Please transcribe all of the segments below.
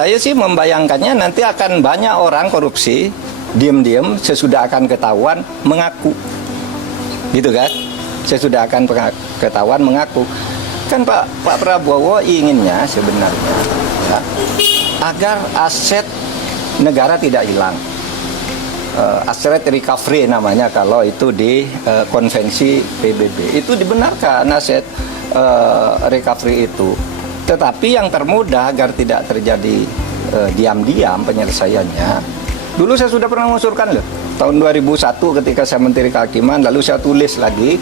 saya sih membayangkannya nanti akan banyak orang korupsi, diam-diam sesudah akan ketahuan mengaku. Gitu kan? Sesudah akan ketahuan mengaku. Kan Pak Prabowo inginnya sebenarnya ya, agar aset negara tidak hilang. Aset recovery namanya kalau itu di konvensi PBB. Itu dibenarkan aset recovery itu. Tetapi yang termudah agar tidak terjadi diam-diam penyelesaiannya. Dulu saya sudah pernah mengusulkan loh. Tahun 2001 ketika saya Menteri Kehakiman, lalu saya tulis lagi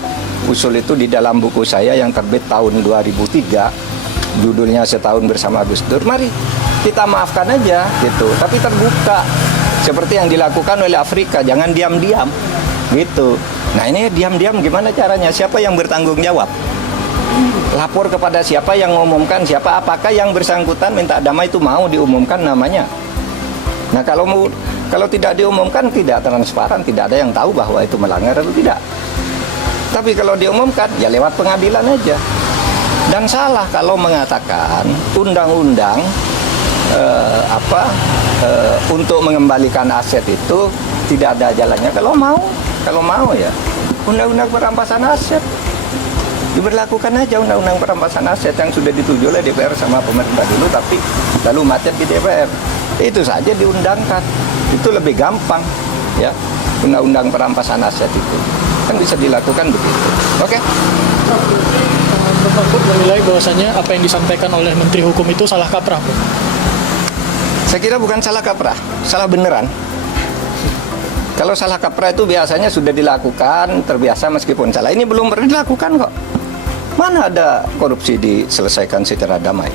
usul itu di dalam buku saya yang terbit tahun 2003. Judulnya Setahun Bersama Gus Dur. Mari kita maafkan aja gitu. Tapi terbuka. Seperti yang dilakukan oleh Afrika, jangan diam-diam gitu. Nah ini diam-diam gimana caranya? Siapa yang bertanggung jawab? Lapor kepada siapa yang mengumumkan siapa? Apakah yang bersangkutan minta damai itu mau diumumkan namanya? Nah kalau tidak diumumkan tidak transparan, tidak ada yang tahu bahwa itu melanggar atau tidak. Tapi kalau diumumkan ya lewat pengadilan aja. Dan salah kalau mengatakan undang-undang untuk mengembalikan aset itu tidak ada jalannya. Kalau mau ya undang-undang perampasan aset diberlakukan aja, undang-undang perampasan aset yang sudah dituju oleh DPR sama pemerintah dulu, tapi lalu macet di DPR. Itu saja diundangkan, itu lebih gampang ya. Undang-undang perampasan aset itu kan bisa dilakukan begitu. Oke? Bapak menilai bahwasanya apa yang disampaikan oleh Menteri Hukum itu salah kaprah. Saya kira bukan salah kaprah, salah beneran. Kalau salah kaprah itu biasanya sudah dilakukan, terbiasa meskipun salah. Ini belum pernah dilakukan kok. Mana ada korupsi diselesaikan secara damai?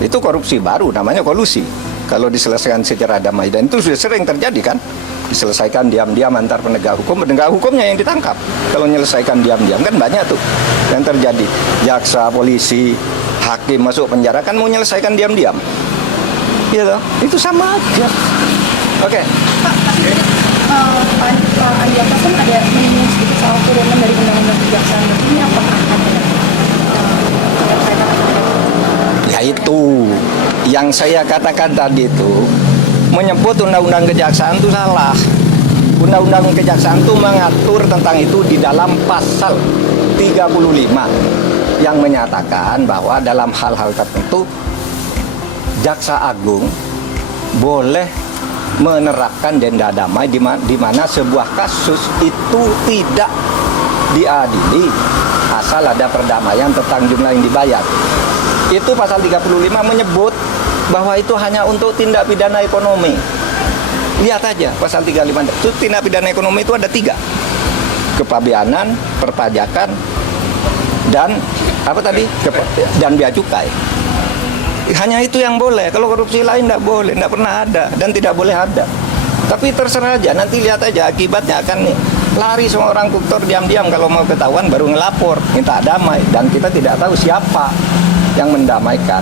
Itu korupsi baru, namanya kolusi. Kalau diselesaikan secara damai, dan itu sudah sering terjadi kan? Diselesaikan diam-diam antar penegak hukumnya yang ditangkap. Kalau menyelesaikan diam-diam kan banyak tuh yang terjadi. Jaksa, polisi, hakim masuk penjara kan mau menyelesaikan diam-diam. Iya, itu sama aja. Oke. Pak Andi Atas kan ada menyinggung sedikit soal turunan dari undang-undang kejaksaan. Ini apakah ada ya itu yang saya katakan tadi itu menyebut undang-undang kejaksaan itu salah. Undang-undang kejaksaan itu mengatur tentang itu di dalam pasal 35 yang menyatakan bahwa dalam hal-hal tertentu Jaksa Agung boleh menerapkan denda damai di mana sebuah kasus itu tidak diadili asal ada perdamaian tentang jumlah yang dibayar. Itu pasal 35 menyebut bahwa itu hanya untuk tindak pidana ekonomi. Lihat aja pasal 35 itu tindak pidana ekonomi itu ada 3. Kepabeanan, perpajakan, dan apa tadi? Dan bea cukai. Hanya itu yang boleh. Kalau korupsi lain tidak boleh, tidak pernah ada dan tidak boleh ada. Tapi terserah aja, nanti lihat aja akibatnya akan lari semua orang koruptor diam-diam. Kalau mau ketahuan baru ngelapor, minta damai, dan kita tidak tahu siapa yang mendamaikan.